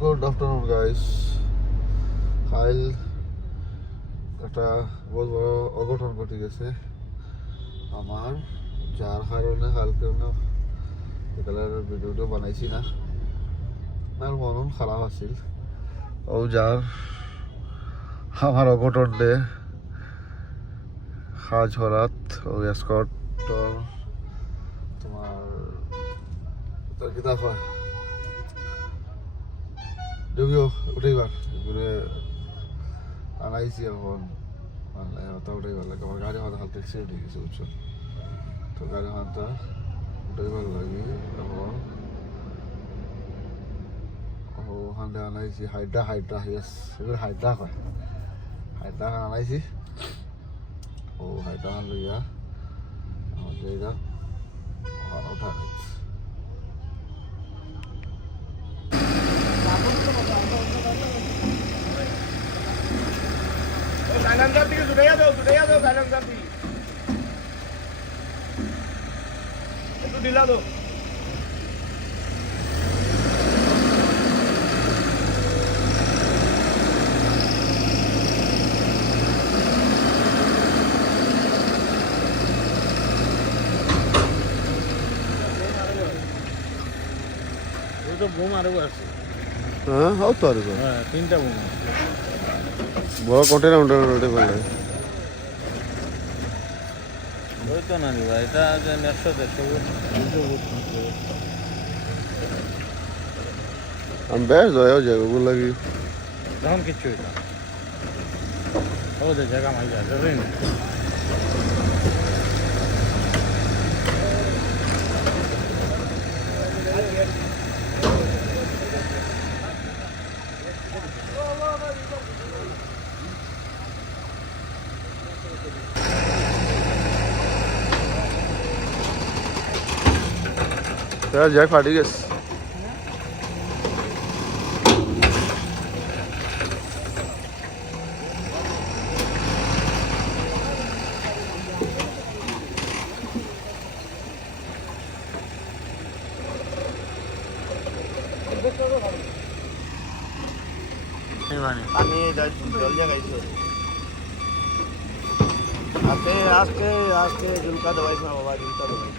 Good afternoon guys. কাল একটা বহুত বড় অঘটন ঘটে গেছে আমার, যার কারণে কালকে বিকালের ভিডিওটা বানাইছি না। আমার মন খারাপ আছিল ও যার আমার অঘটন দে কাজ হরাত ও এসকট তোমার তোর কিতাব হয় যদিও উঠেইবার এগুলো আনাইছি এখন মানে হতা উঠেইবার লাগে। আমার গাড়ি হাতে হালকা অ্যাক্সিডেন্ট হয়ে গেছে বুঝছো, তো গাড়ি হাতটা উঠেইবার লাগে এখন ওখান থেকে আনাইছি হাইড্রা ইয়েস এগুলো হাইড্রা হয়, হাইড্রা খান আনাইছি। ও হাইড্রা খান লইয়া আমার জায়গা ওঠা নিচ্ছে। Kalanzar থেকে ছুটে যাও কালামজার থেকে একটু ঢিলা দাও। ওই তো বোম আরো আছে। হ্যাঁ হাও তো আর হ্যাঁ, তিনটা বোম আছে। বড় কন্টেনার উঠে পারলে ওই তো না রে ভাই, এটা যে 150 আমি বেশ জয়াও যাবো ওগুলো লাগি তখন কিচ্ছু হইতো না। ওদের জায়গা মাই যাবে না। যাই ফাটি গেছে। পানি জল জাগাইছো আজকে আজকে আজকে জুলকা দবাইছ না বাবা, জুলকা দবাইছ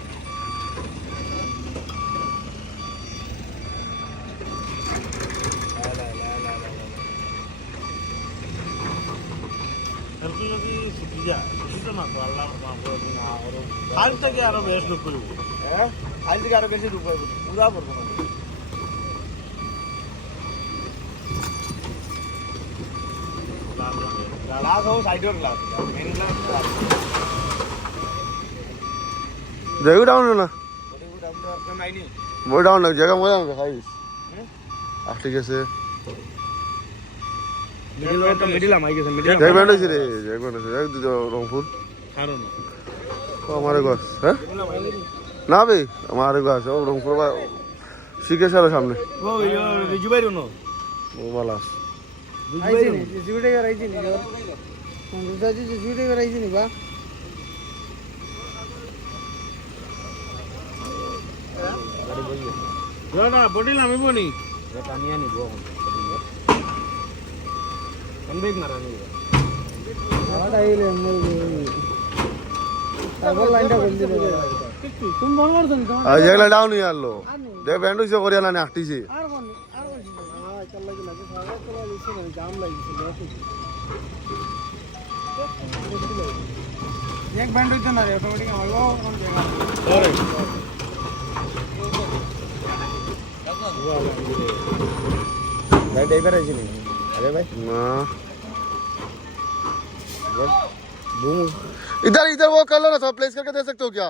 যদি ছুটি যায় ছুটি না তো আল্লাহ কাল থেকে আরো বেশ লোক করব। হ্যাঁ, কাল থেকে আরো বেশি লোক করব, পুরা করবো না। গ্লাস हो साइड ग्लास मेन ग्लास যাই ডাউন না बड़ी डॉक्टर आपका नहीं नहीं মই ডাউন না জায়গা মই ডাউন খাইস ঠিক আছে। मिडिल আমাই গেছে মিডিল যাই ব্যান্ড হইছে রে, যাই ব্যান্ড হইছে এক দুটো রংপুর কারণ ও আমারে গাছ। হ্যাঁ না বে আমারে গাছ ও রংপুর বা শিকেশার সামনে ও রিজু ভাই রনো ও মালাস জিজুটে গরাইছি নি রুসাজি জিজুটে গরাইছি নি বা না না বডিল আমি বনি এটা নিয়ে নিব কনবেক মারানি আড়া আইলে তারপর লাইনটা বল দিলে তুমি বল করছ না আর যেগুলা ডাউন হই আলো দে ব্যান্ড হইছে করিয়া না আটটিছে আর কোন হ্যাঁ চল লাগি লাগে সারা চলা দিছে না জাম লাগিছে এক ব্যান্ড হইতো না রে অটোমেটিক আমাগো কোন জায়গা আরে ভাই ড্রাইভার আইছি নি আরে ভাই না बूम इधर इधर वो कर लो ना, थोड़ा प्लेस करके दे सकते हो क्या?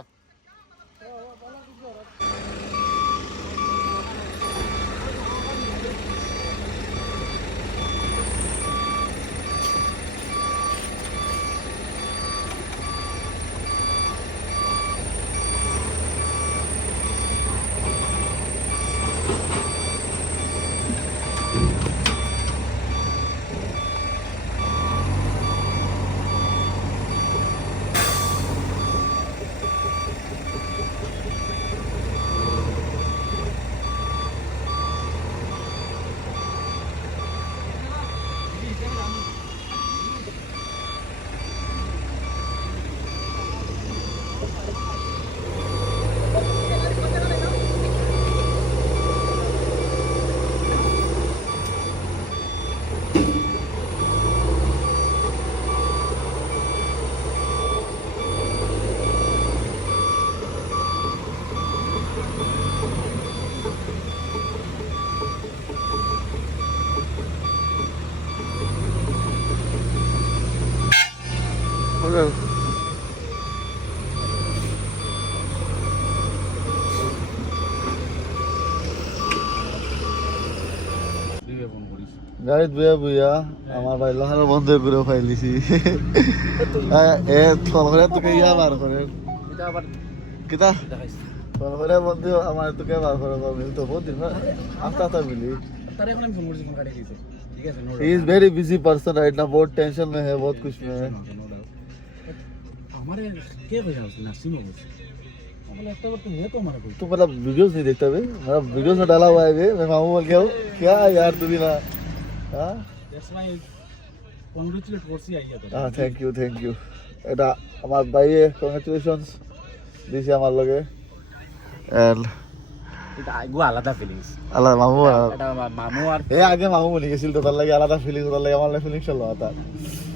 গাড়িত বইয়া বইয়া আমার ভাই লোহার বন্ধ করে ফাইলিছি এ ফোন করে তোকে ইয়া বার করে কিতা ফোন করে বন্ধু আমার তোকে বার করে মিল তো বহুত দিন আস্তে আস্তে মিলি he is very busy person right now बहुत टेंशन में है बहुत कुछ में है हमारे क्या वजह से नसीम हो तो हमारा कोई तू मतलब वीडियोस नहीं देखता बे मतलब वीडियोस में डाला हुआ है बे मैं मामू बोल गया हूँ क्या यार तू भी ना हाँ that's why congratulate করছি আইয়া তো हाँ थैंक यू এটা আমার ভাইয়ে কংগ্রাচুলেশনস দিছে আমার লগে এন্ড এটা আগো আলাদা ফিলিংস আল্লাহ মামু এটা মামু আর এ আগে মামু বলে গেছিল তো তার লাগে আলাদা ফিলিংস তার লাগে আমার ফিলিংস হলো আতা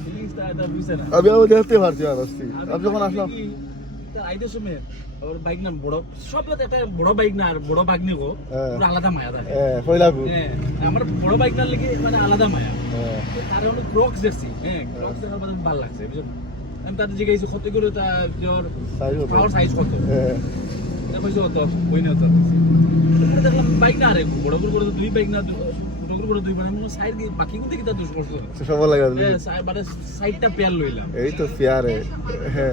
ফিলিংসটা এটা বুঝছ না আমি আবার দেখতে পারছি আর আসছি আমি যখন আসলাম তার আইতে সময় और বাইক না বড় সবলা একটা বড় বাইক না আর বড় বাইক নিগো পুরো আলাদা মায়া থাকে কইলাগু আমার বড় বাইক না লাগি মানে আলাদা মায়া হ্যাঁ কারণ ক্রক্স দেখছি ক্রক্স দেখার পর ভালো লাগছে বুঝছেন আমি তাদের জিজ্ঞাসা কত করে তা জোর পাওয়ার সাইজ কত কইছো তো কই না তো দেখলাম বাইক না আরে বড় করে দুই বাইক না ছোট করে দুই মানে সাইড বাকি কোন দিকে তা দুশ করছো সব লাগা মানে साइडটা পেয়ার লইলাম यही तो प्यार है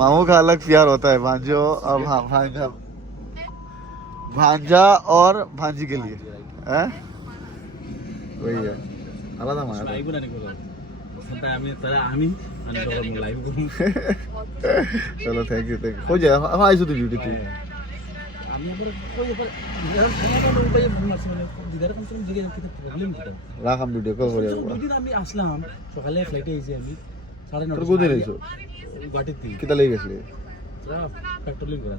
मामू का अलग प्यार होता है भांजो और भांजा और भांजी के लिए हैं वही है আলাদা মায়া লাইভ না নিকো সেটা আমি মানে তোরা লাইভ করব চলো থ্যাংক ইউ हो जाए हम आइसो तो ड्यूटी थी আমি পুরো কই পর দিদার ফোন করে মারছ মানে দিদার কোন সময় জিগে কি প্রবলেম কি রাখাম ভিডিও কল করে দিন আমি আসলাম সকালে ফ্লাইটে এসে আমি 9:30 তোর কোদিন আইছো গুয়াহাটিতে কিতা লাগি গেছলি পেট্রোলিং করা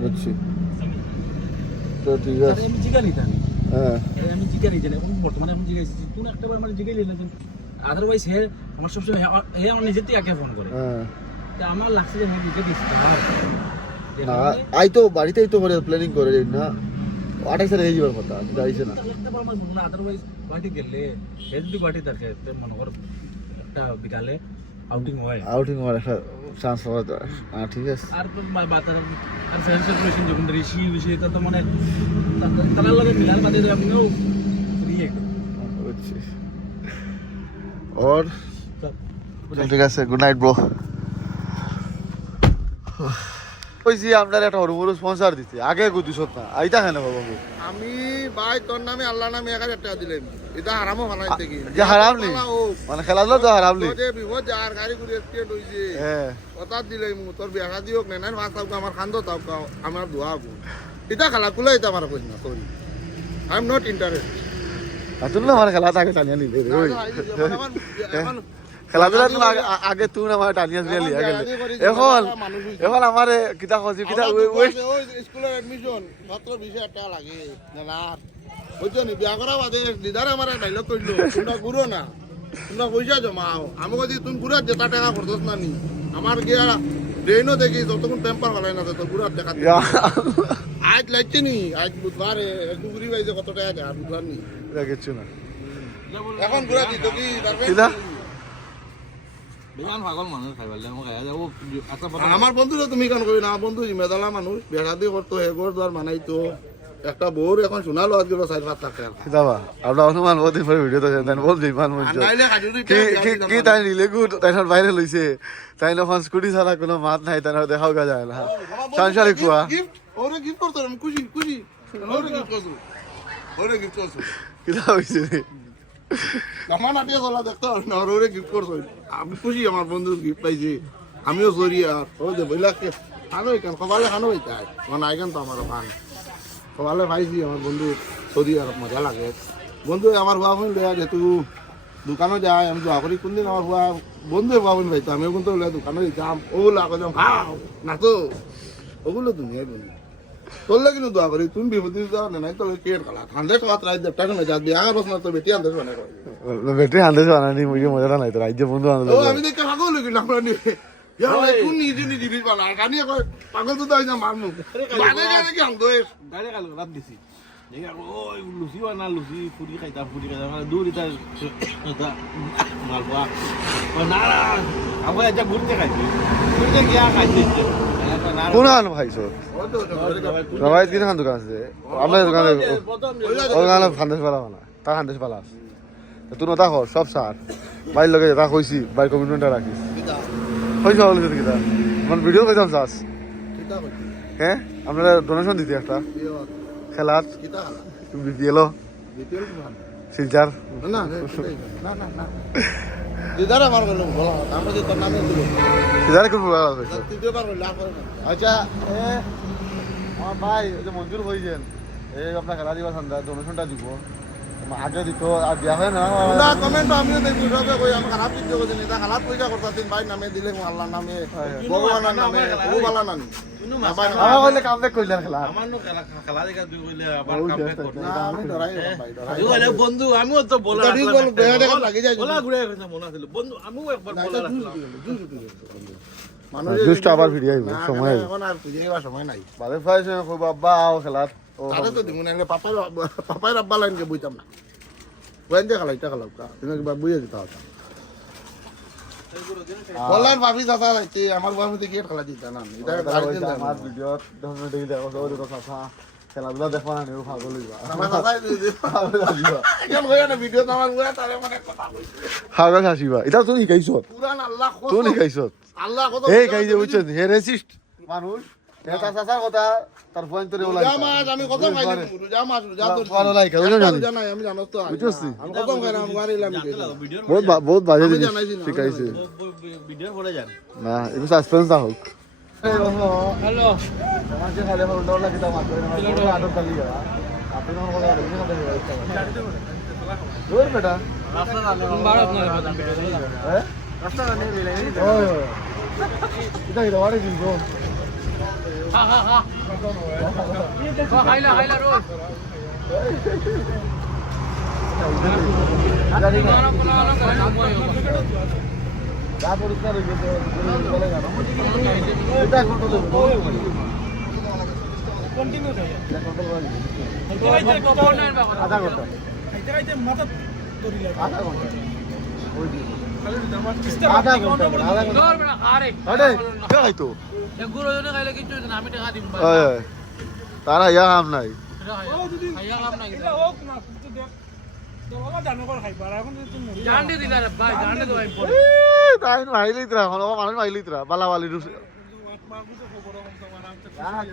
বুঝছি তো ঠিক আছে আমি জিগালি তানি হ্যাঁ আমি জিগালি জানি এখন বর্তমানে আমি জিগাইছি তুই একটাবার মানে জিগাইলি না আদারওয়াইজ হে আমার সবসময় হে আমার নিজের থেকে আগে ফোন করে হ্যাঁ তা আমার লাগছে যে হ্যাঁ বুঝে দিছি না আই তো বাড়িতেই তো করে প্ল্যানিং করে না 28 তারিখে যাবার কথা যাইছে না একটাবার আমার মনে আদারওয়াইজ গুয়াহাটি গেলে হে যদি গুয়াহাটি থাকে তো মনে কর একটা বিকালে আউটিং হয় হওয়ার একটা চান্স পাওয়া যায় ঠিক আছে আর তো বাতার আর ফ্রেন্ড সার্কুলেশন যখন ঋষি বিষয় তো মানে তার লগে মিলার বাদে আমিও ফ্রি একদম বুঝছি और চল ঠিক আছে গুড নাইট ব্রো কইছি আপনার একটা হরমুরু স্পন্সর দিতে আগে গুদি সত্তা আইতা কেন বাবা আমি ভাই তোর নামে আল্লাহ নামে 1000 টাকা দিলাম এটা হারামও বানাইতে কি যে হারাম নি মানে খেলাধুলা তো হারাম নি যে বিপদ যার গাড়ি ঘুরে এক্সিডেন্ট হইছে হ্যাঁ কথা দিলাম তোর বিয়া দিওক না না মাছ তাও আমার খান্দ তাও আমার দোয়া হবো এটা খেলা কুলাই এটা আমার কইনা sorry I am not interested Atul না আমার খেলা থাকে টানিয়া নিলে ওই খেলাধুলা তো আগে তুই না আমার টানিয়া দিলি আগে এখন আমারে কিতা কইছি কিতা ওই স্কুলের এডমিশন মাত্র 20000 টাকা লাগে না বুঝছো নি বিয়া করা বাদে দিদার আমার ডাইলগ কইলো তোমরা গুরো না তোমরা পয়সা জমাও আমি কইছি তুমি গুড়া যেটা টাকা করছস না নি আমার গিয়া ট্রেনও দেখি যতক্ষণ টেম্পার হলাই না তো গুড়া টাকা আজ লাগছে নি আজ বুধবারে দুপুরি বাইছে কত টাকা দেয় বুধবার নি কিছু না এখন গুড়া দিত কি কিতা বিমান পাগল মানুষ খাইবার লাগে মই খাইয়া যাবো আমার বন্ধুরা তুমি কেন কই না বন্ধু মেদালা মানুষ বেড়া দিয়ে করতো হেগর দ্বার বানাইতো একটা বউর এখন শোনালো আজকে 4-5 লাখ টাকা কিতাবা আমরা অনুমান বহুদিন পরে ভিডিও তো দেন বল বিমান মঞ্চ নাইলে হাজুরি কি তাই নিলে গুড তাই বাইরে লইছে তাই না ফোন স্কুটি ছাড়া কোনো মাত নাই তাই দেখাও গা যায় না সংসারে কুয়া ওরে গিফট করতো আমি খুশি ওরে গিফট করছো কিতা হইছে আমার নাটিয়া চলা দেখতো না ওরে গিফট করছো আমি খুশি আমার বন্ধু গিফট পাইছে আমিও সরি আর ও যে বইলাকে খানো কেন কবালে খানো হইতাই মানে আইগান তো আমার ফান কবালে পাইছি আমার বন্ধু সরি আর মজা লাগে বন্ধু আমার হুয়া বোন দেয়া যেহেতু দোকানে যায় আমি দোয়া করি কোনদিন আমার হুয়া বন্ধু হুয়া বোন পাইতো আমিও কিন্তু দোকানে যাম ওগুলো আগে যাম খাও নাচো ওগুলো তুমি বন্ধু তোর লাগে দোয়া করি তুমি বিপত্তি যাও না নাই তো কেট খালা ঠান্ডা খাওয়াত রাত টাকা না যা বিয়া বস না তো বেটি আনতে মানে বেটি আনতে বানানি মুই মজা নাই তো রাজ্য বন্ধু আনতে ও আমি দেখে পাগল হয়ে গেলাম না ইয়া ভাই কোন নিজে জিনিস বানা কানি কই পাগল তো দাই না মারমু মানে জানে কি আনতো ডাইরেক্ট আলো রাত দিছি ওই লুচি বানা লুচি ফুরি খাইতাম মানে দূর এটা মালপোয়া না আমরা এটা ঘুরতে খাইছি ঘুরতে গিয়া খাইছি কোন খান খাইছো রবাইত কিনে খান দোকান আছে আপনার দোকানে ওই গান খান্দেশ পালা মানে তার খান্দেশ পালা আছে তুই নতা কর সব সার বাইর লগে তা কইছি বাই কমিটমেন্টটা রাখিস কইছো বলে কিটা মানে ভিডিও কইতাম যাস হ্যাঁ আপনারা ডোনেশন দিতে একটা খেলার বিপিএল শিলচার দিদার আমার গেল বলা আমরা যে তোর নামে দিল শিলচারে কোন তৃতীয় বার লাভ করে না আচ্ছা আমার ভাই ওই যে মঞ্জুর হয়েছেন এই আপনার খেলা দিবা সন্ধ্যা ডোনেশনটা দিব আগে দিত আর দেওয়া হয় না না কমেন্ট আমিও দেখি সবে কই আমি খারাপ ভিডিও করছি না খারাপ পয়সা করতাছিন ভাই নামে দিলে আল্লাহর নামে ভগবানের নামে ও বালা নানি আমার বললে কাম ব্যাক কইলেন খেলা আমার নো খেলা দেখা তুই কইলে আবার কাম ব্যাক করতে না আমি ধরাই ভাই তুই কইলে বন্ধু আমিও তো বলা ঠিক বল বেহাড়ে কাম লাগি যায় বলা ঘুরে গেছে মনে ছিল বন্ধু আমিও একবার বলা রাখলাম মানুষ দুষ্ট আবার ভিডিও আইব সময় আইব এখন আর পুজো সময় নাই বাদে ফাইছে কই বাবা আও খেলাত ও তাতে তো দিমু না পাপাই রাব্বা লাইনকে বইতাম না ওয়েন যে খালা এটা খালা তুমি একবার বুঝে দিতে হবে বলার ভাবি দাদা লাইতে আমার বাড়িতে গিয়ে খেলা দিতে না এটা আমার ভিডিও ধরনে দেখি দেখো ওই তো কথা খেলাধুলা দেখো না নিও পাগল হইবা আমার দাদা কেন হয় না ভিডিও তো আমার বুয়া তারে মানে কথা হাগা হাসিবা এটা তুই শিখাইছো পুরান আল্লাহ তুই শিখাইছো আল্লাহ কত এই গাই যে বুঝছেন হে রেসিস্ট মানুষ এটা চাচার কথা তার পয়েন্ট তোরে ওলাই জামাজ আমি কত খাইলাম জামাজ তো ভালো লাগে বুঝছো জানি জানাই আমি জানো তো বুঝছি আমি কত খাইলাম মারিলাম ভিডিওর বহুত বাজে জিনিস জানাইছি না। শিখাইছে ভিডিওর পরে যান না একটু সাসপেন্স দা হোক হ্যালো তোমার যে খালি আমার ডর লাগে তা মাত্র না আদর কালি আপনি আমার কথা বলেন না দূর বেটা ভারত না হ্যাঁ রাস্তা না নেই ওই এটা কি দাঁড়িয়ে দিছো হা হা হা খাইলা খাইলা রোজ জানি না না না না যা পরিষ্কার হয়ে গেছে বলে না এটা কন্ট্রোল কন্টিনিউ থাকে এটা কন্ট্রোল এটা কখন না বাবা আধা ঘন্টা এটা রাইতে মাথা ধরি লাগে আধা ঘন্টা ওই দিকে খালি আমার আধা ঘন্টা আধা ঘন্টা দর বেটা আরে আরে কে আইতো এ গুরু জনে খাইলে কিছু না আমি টাকা দিম ভাই ওই তারা ইয়া হাম নাই খাইয়া লাভ নাই এটা হোক না কিন্তু দেখ তোরা জানো করে খাইবা আর এখন তুমি জানতে দিলা রে ভাই জানতে তো ভাই পড়ে তাই মাইলি তরা হলো মানুষ মাইলি তরা বালা বালি রুস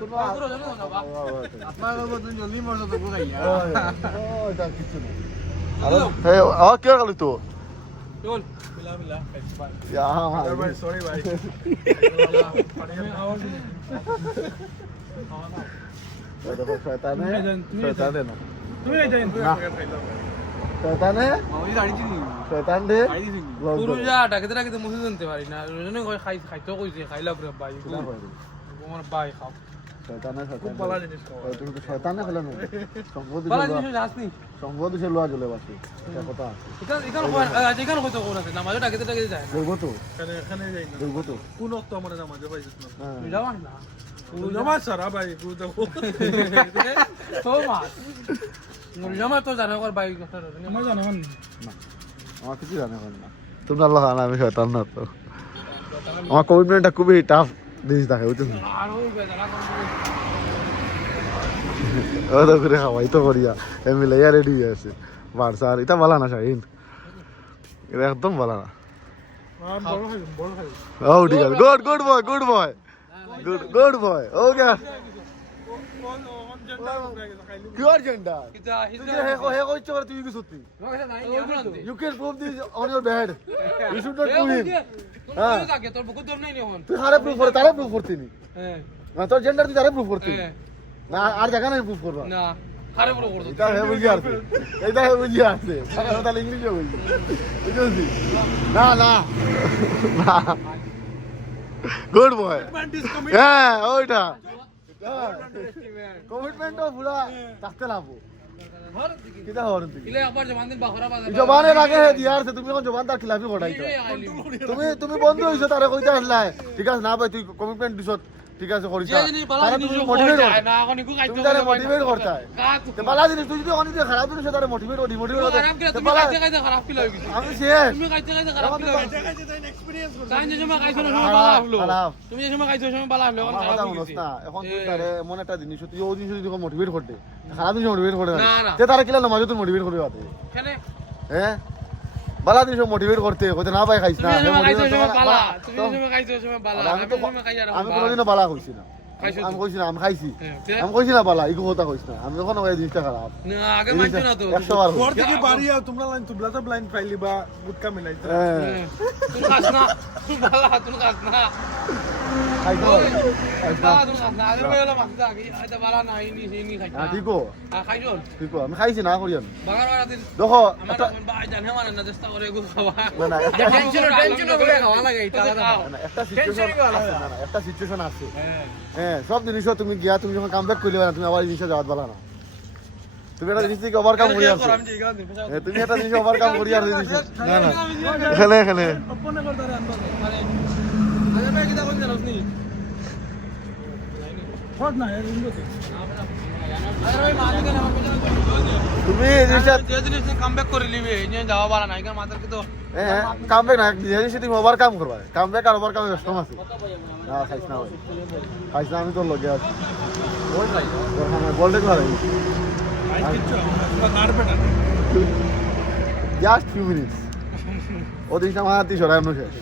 গুরু জনে না বা আপনার বাবা তুমি জলদি মরছো তো গুগাইয়া আরে হে আ কে গলি তো চল মিলা মিলা ইয়া ভাই সরি ভাই আওয়াজ দেখো শয়তানে শয়তানে না তুমি এই যাইন শয়তানে আমি গাড়ি চিনি শয়তান দে পুরুষা ডাকে ডাকে তো মুছে জানতে পারি না রজনী কই খাইতো কইছে খাইলা করে ভাই আমার ভাই খাও শয়তানে খুব শয়তান ভালো জিনিস খাও তুমি তো শয়তানে হলো না সম্পত্তি ভালো জিনিস আসনি সম্পত্তি সে লোয়া চলে বাসি এটা কথা এখানে কইতো কোন আছে নামাজে ডাকে ডাকে যায় না দেখবো তো এখানে যাই না দেখবো তো কোন অক্ত আমার নামাজে পাইছিস না হ্যাঁ তুই যাওয়াস না নামাজ সারা ভাই তুই তো তো মাস নামাজ তো জানো কর ভাই কথা নামাজ জানো না আমার কিছু জানে না তুমি আল্লাহ না আমি শয়তান না তো আমার কমিটমেন্টটা খুবই টাফ জিনিস দেখে বুঝছেন আর ওই বেদনা ও তো করে খাওয়াই তো করিয়া এমনি লাইয়া রেডি হয়ে আছে বাড়ছে আর এটা ভালো না শাহিন এটা একদম ভালো না বড় খাই ও ঠিক আছে good good boy good boy good boy okay Pure gender. He কইছো করে তুই কি সত্যি You can prove this on your bed. You should not prove him. তোর বুকুর দম নাই এখন তুই হারে প্রুফ করে তারে প্রুফ করতি নি হ্যাঁ না তোর জেন্ডার তুই তারে প্রুফ করতি হ্যাঁ না আর জায়গা নাই প্রুফ করবা না খারে বড় করতো এটা হে বুঝি আছে এটা হে বুঝি আছে তাহলে ইংলিশে বলছি বুঝছি না না না গুড বয় হ্যাঁ ওইটা কমিটমেন্ট পুরা থাকতে লাভ কিটা হওয়ার ইলে একবার জমান দিন বাখরা বাজার জবানের আগে হে দিয়ার আছে তুমি এখন জবান তার খিলাফি ঘটাইছো তুমি বন্ধু হইছো তারে কইতে আসলা ঠিক আছে না ভাই তুই কমিটমেন্ট দিছত ঠিক আছে করিস যে জিনিস বালা জিনিস মোটিভেট যায় না এখন ইগু খাইতে তুমি তারে মোটিভেট করতে হয় বালা জিনিস তুই যদি অনেক খারাপ জিনিস তারে মোটিভেট ডিমোটিভেট করতে খারাপ করে তুমি খাইতে খাইতে খারাপ ফিল হই গেছে আমি সে তুমি খাইতে খাইতে খারাপ ফিল হই গেছে তাই যে সময় খাইছো না সময় বালা হলো তুমি যে সময় খাইছো সময় বালা হলো এখন খারাপ হই গেছে না এখন তুই তারে এমন একটা জিনিস তুই ওই জিনিস যদি মোটিভেট করতে খারাপ জিনিস মোটিভেট করে না, না। তে তারা কিলা নামাজ তুই মোটিভেট করবে বাতে কেন হ্যাঁ বালা জিনিস মোটিভেট করতে কইতে না ভাই খাইছ না তুমি যে সময় খাইছো সময় বালা তো- তুমি যে সময় খাইছো সময় বালা আমি আমি তো সময় খাই আর আমি কোনোদিনও বালা কইছি না খাইছো আমি কইছি না আমি খাইছি হ্যাঁ, আমি কইছি না বালা ইগো কথা কইছ না আমি যখন ওই জিনিসটা খারাপ না আগে মানছো না তো 100 বার ঘর থেকে বাড়ি আও তোমরা লাইন তুবলা তো ব্লাইন্ড পাইলি বা গুটকা মিলাইতে হ্যাঁ তুমি খাস না তুমি বালা তুমি খাস না খাইছ খাইছ না বালা তুমি খাস না আগে বেলা মাখতা আগে এটা বালা নাই নি খাইছ হ্যাঁ ঠিকও খাইছো ঠিকও আমি খাইছি না করিয়ান বাগার বাড়া দিন দেখো আমার একটা বাই জানে মানে না চেষ্টা করে গো খাওয়া না না টেনশন করে খাওয়া লাগে এটা না, একটা সিচুয়েশন আছে না না একটা সিচুয়েশন আছে হ্যাঁ সব জিনিসও তুমি গিয়া তুমি যখন কামব্যাক করলে না তুমি আবার এই জিনিসটা যাওয়াত পালা না তুমি একটা জিনিস থেকে ওভারকাম করি আসছো তুমি একটা জিনিস ওভারকাম করি আর জিনিস না না এখানে এখানে অপনে করতে আনবা আগে ভাই কিটা কোন জানোস নি হট না এর ইন্দোতে আরে ভাই মাঝে কেন আমার পেছনে তুমি এই জিনিসটা যে জিনিস কামব্যাক করে লিবে এই যে যাওয়া বাড়া নাই কারণ মাথার কি তো হ্যাঁ কামব্যাক না জিনিস তুমি ওভারকাম করবা কামব্যাক আর ওভারকাম ব্যস্ত আছে না খাইছ না ভাই খাইছ না আমি তোর লগে আছি ওই ভাই তোর সামনে গোল্ডেন মারাই আই কিচ্ছু না নার বেটা জাস্ট ফিউ মিনিটস ও জিনিসটা আমার হাতে সরাই এমন শেষ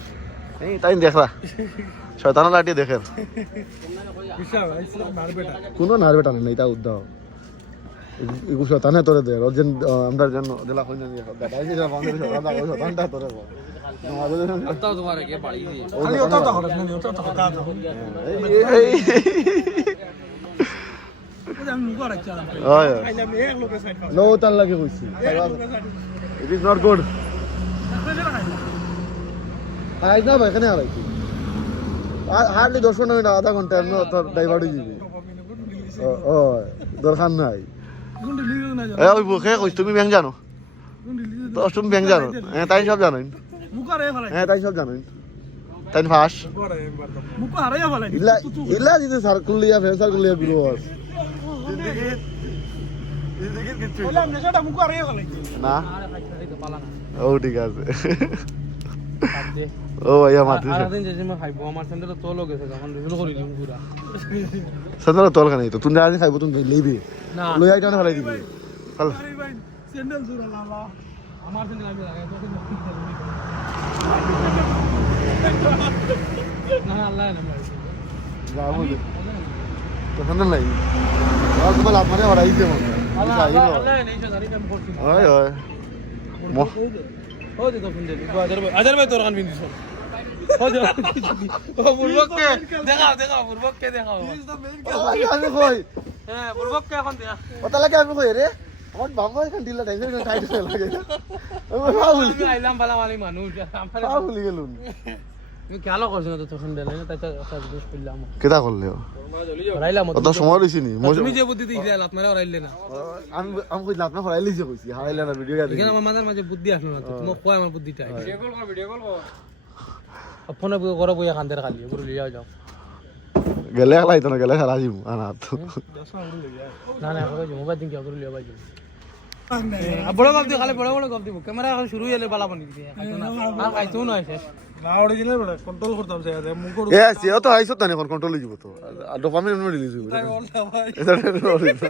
এই তাই দেখলা শয়তানা লাটি দেখেন বিশাল আইসলাম নার বেটা কোনো নারবে টানে নেই তা উদ্দাও এগুলো শতানে তোরে দে রোজেন আমরা জন্য দিলা কই না দাদা এই যে বাংলাদেশ শতানটা ওই শতানটা তোরে বল তাও তোমার আগে বাড়ি দিয়ে খালি ওটা তো হঠাৎ না ওটা তো হঠাৎ আমি মুখ রাখছি আলাম ওই খাইলাম এক লোকে সাইড খাও নো তার লাগে কইছি it is not good I না ভাই কেন আইছি হার্ডলি 10 মিনিট আধা ঘন্টা এমন তোর ডাইভার্ট হয়ে যাবে ও দরকার নাই গুন্ডি লিগে না এ ওই বুকে কইছ তুমি ব্যাংক জানো গুন্ডি লিগে তো তুমি ব্যাংক জানো হ্যাঁ তাই সব জানেন মুখ আরে ফলাই হ্যাঁ তাই সব জানেন তাই ফাঁস করে একবার মুখ আরে ফলাই ইলা ইলা দিতে সার্কুল লিয়া ফের সার্কুল লিয়া বিরোস বলে আমি যেটা মুখ আরে ফলাই না আরে খাইতে খাইতে পালা না ও ঠিক আছে কাটতে ও ভাইয়া মাতি আর দিন যে সময় খাইবো আমার সেন্টার তো লোক গেছে তখন শুরু করি দিম পুরা সন্ধ্যা তোল খানি তো তুমি জানি খাইবো তুমি লইবি না লই আইটা ফেলাই দিবি চল আরে ভাই স্যান্ডেল জুরা লালা আমার সেন্টার আমি লাগাই তো না আল্লাহ না মারি যাবো তো সন্ধ্যা নাই আর তোমার আপনারে হরাই দিও মনে আল্লাহ হয় আল্লাহ নেই জানি আমি করছি ওই ওই মো ও দে তো ফোন দে আজার ভাই তোর কান বিন্দিস ও দে ও বুরবককে দেখাও বুরবককে দেখাও আমি কই হ্যাঁ বুরবককে এখন দেখা ওটা লাগে আমি কই রে আমার বাবা এখান দিলা টেনশন টাইট হয়ে লাগে আমি ফাউল আমি আইলাম বালা মালি মানুষ আমার ফাউল গেলুন তুমি খেয়ালও করছো না তো তখন দেলে না তাই একটা দোষ করলাম কেটা করলে রাইলাম অত সময় রইছি নি তুমি যে বুদ্ধি দিছিলে আপনারা রাইলে না আমি আমি কইলা আপনি হরাই লিছে কইছি হারাইলা না ভিডিও গা এখানে আমার মাথার মাঝে বুদ্ধি আসলো না তুমি কয় আমার বুদ্ধিটা ভিডিও কল ফোনে করে বইয়া খান্দের খালি পুরো লিয়া যাও গেলে একলাই তো না গেলে সারা জিম আনাত না না এখন মোবাইল দিন কি করে লিয়া বাইજો বড় গপ দি খালি বড় গপ দিব ক্যামেরা এখন শুরু হইলে বালা বানি দিছে আর খাইতো না শেষ না অরিজিনাল বেটা কন্ট্রোল করতাম যাই মুখ এ সে তো আইছো তানে কোন কন্ট্রোল হইব তো ডোপামিন এমন রিলিজ হইব ভাই এটা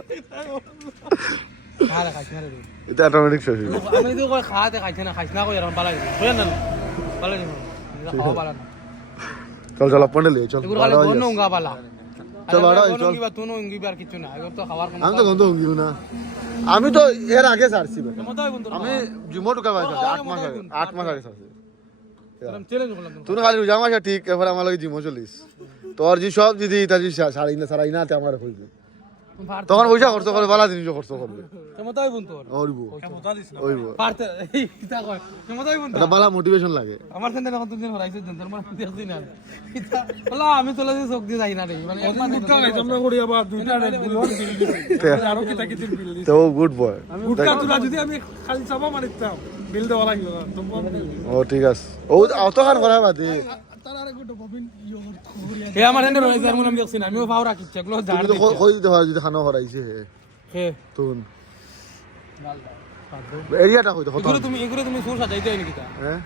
আরে খাইছ না রে এটা অটোমেটিক শেষ হইব আমি তো কই খাতে খাইছ না কই আর বালা দিছে কই না বালা দিছে খাওয়া বালা না চল চল পড়ে লিয়ে চল এগুলো খালি গন্ধ উঙ্গা বালা চল বাড়া চল উঙ্গিবা তুনো উঙ্গিবা আর কিছু না এগুলো তো খাবার আমি তো গন্ধ হঙ্গিও না আমি তো এর আগে ছাড়ছি ভাই মতাই বন্ধু আমি জিমো ঢুকা পাইছি 8 মাস আগে ছাড়ছি চ্যালেঞ্জ করলাম তুই খালি রোজা মাসে ঠিক এবার আমার লাগে জিমো চলিস তোর যে সব যদি তার যে সারাই না সারাই না তে আমার হইবে তখন পয়সা খরচ করে বালা জিনিস খরচ করবে মতাই বন্ধু ওইব কথা দিছ না ওইব পারতে ইতা কয় মতাই বন্ধু এটা বালা মোটিভেশন লাগে আমার সেন্টার এখন তুমি হরাইছে জন্তর মানে দেখছি না ইতা বলা আমি তোলা দিয়ে চোখ দিয়ে যাই না রে মানে গুটকা খাইতাম না করি আবার দুইটা রেড বুল বিল দিছে আরো কিটা কিটা বিল দিছে তো গুড বয় গুটকা তুলা যদি আমি খালি চাপা মারিতাম বিল দেওয়া লাগলো না তো ও ঠিক আছে ও অত খান করা বাদে তার আরেক ডকুমেন ইয়ে এ আমার এন্ড রয়েছে আমি দেখছি না আমিও পাও রাখি এগুলো জান তুমি তো কই দিতে হয় যদি খানা হরাইছে হে তুন এরিয়াটা কই দেখো এগুলো তুমি সুর সাজাইতে হয় নাকি তা হ্যাঁ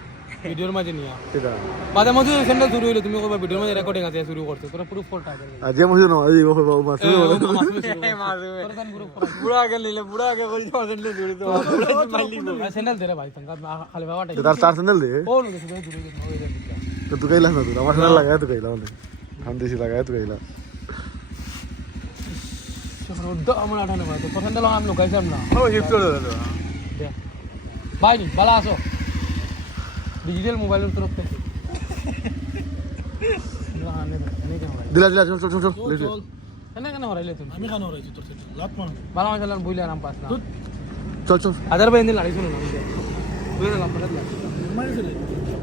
ভিডিওর মাঝে নিয়া কেডা বাদে মধ্যে সেন্টার শুরু হইলো তুমি কইবা ভিডিওর মাঝে রেকর্ডিং আছে শুরু করতে তোরা পুরো ফলটা আছে আজে মজে না এই ও বাবু মাছ বুড়া আগে নিলে বুড়া আগে কই যাও সেন্টার শুরু তো সেন্টার দে রে ভাই তঙ্কা খালি বাবাটা তার চার স্যান্ডেল দে ও নো কিছু দূরে গেছে ওই দিকে তো তুই গাইলা না তুই আমার স্যান্ডেল লাগায় তুই গাইলা মানে हम देसी लगाया तो गाइला রোদ আমার আঠানে ভাই তো পছন্দ হলো আমি লোকাইছাম না ও হিফট করে দাও ভাই নি ভালো আছো ডিজিটাল মোবাইলের তরফ থেকে দিলা দিলা চল চল চল লেট কেন কেন হরাইলে তুমি আমি খানো রইছি তোর সাথে লাত মান ভালো মাশাআল্লাহ বইলে আরাম পাস না চল চল হাজার ভাই দিন লাড়ি শুনো না বুঝে না পড়া দিলা মারি রে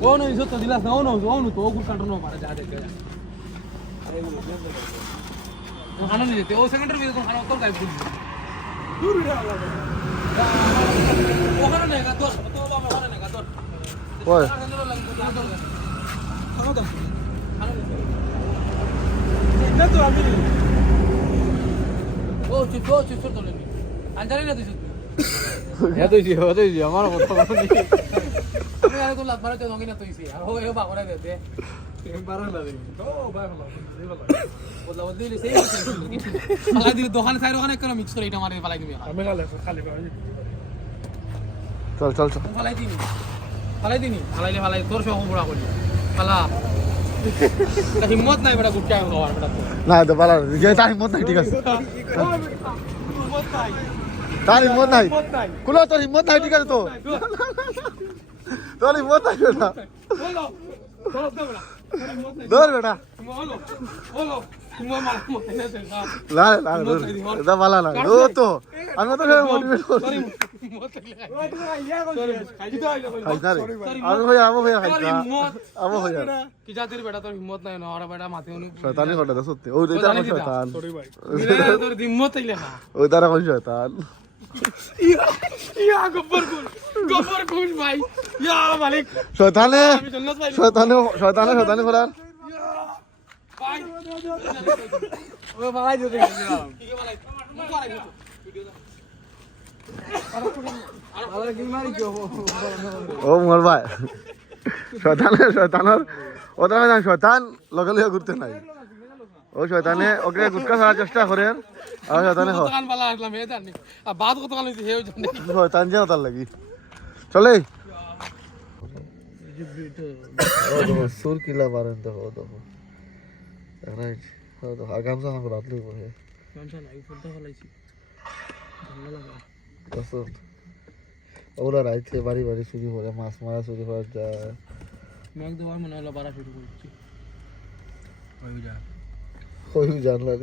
ও নো ইসো তো দিলা না ও নো তো গুড কন্ট্রোল না পারে যা দেখে যা খানা নিয়ে যেতে ও সেকেন্ডের ভিতরে খানা তো গাইব দিবি দূর রে আল্লাহ ওখানে নেগা তোর তো ওখানে নেগা তোর ওই খানা দাও না তো আমি ও চিপ তো লেনি আনজানি না দিছ আমার কথা বলি আমি আর তো লাভ মারতে নগি না তুইছি আর ও এও বাগরা দে বদলা দিলে সেই ফালাই দিলে দোকানে সাইড ওখানে কেন মিক্স করে এটা মারে ফালাই দিবি আমি খালি ভাই চল চল চল ফালাই দিনি ফালাই তোর সহ পুরা করলি ফালা হিম্মত নাই বেটা গুটকা খাওয়ার বেটা না তো পালা যে তার হিম্মত নাই ঠিক আছে তার হিম্মত নাই কুলো তোর হিম্মত নাই ঠিক আছে তো তোর হিম্মত নাই বেটা দৌড় বেটা লা লা এটা পালা না ও তো আমি তো মোটিভেট করছি আমি ভাই খাইতা আমো ভাই কি জাতির বেটা তোর হিম্মত নাই না ওরা বেটা মাথে অনু শয়তানি কথা না সত্যি ও এটা আমার শয়তান সরি ভাই তোর হিম্মত আইলে না ও তারা কোন শয়তান ইয়া গব্বর কুল ভাই ইয়া মালিক শয়তানে আমি জান্নাত পাইলাম শয়তানে করার ভাই ও ভাই যদি কি কে ভাই মুখ আলাই ভিডিও দাও আর কি মারি কি ও মোর ভাই শয়তানের ওদের না শয়তান লগে লগে ঘুরতে নাই ও শয়তানে ওকে গুটকা খাওয়ার চেষ্টা করে আর শয়তানে দোকান বালা আসলাম হে জানি আর বাদ কত কাল হইছে হেও জানি শয়তান যে তার লাগি চলে সুর কিলা বারেন দেখো দেখো রাইট তো আগাম সাহান রাত লই বহে টেনশন নাই ফুলটা ফলাইছি ভালো লাগা পছন্দ ওরা রাইতে বাড়ি বাড়ি চুরি করে মাছ মারা চুরি করে যায় মেঘ দেওয়ার মনে হলো বাড়া শুরু করছি কই জানলা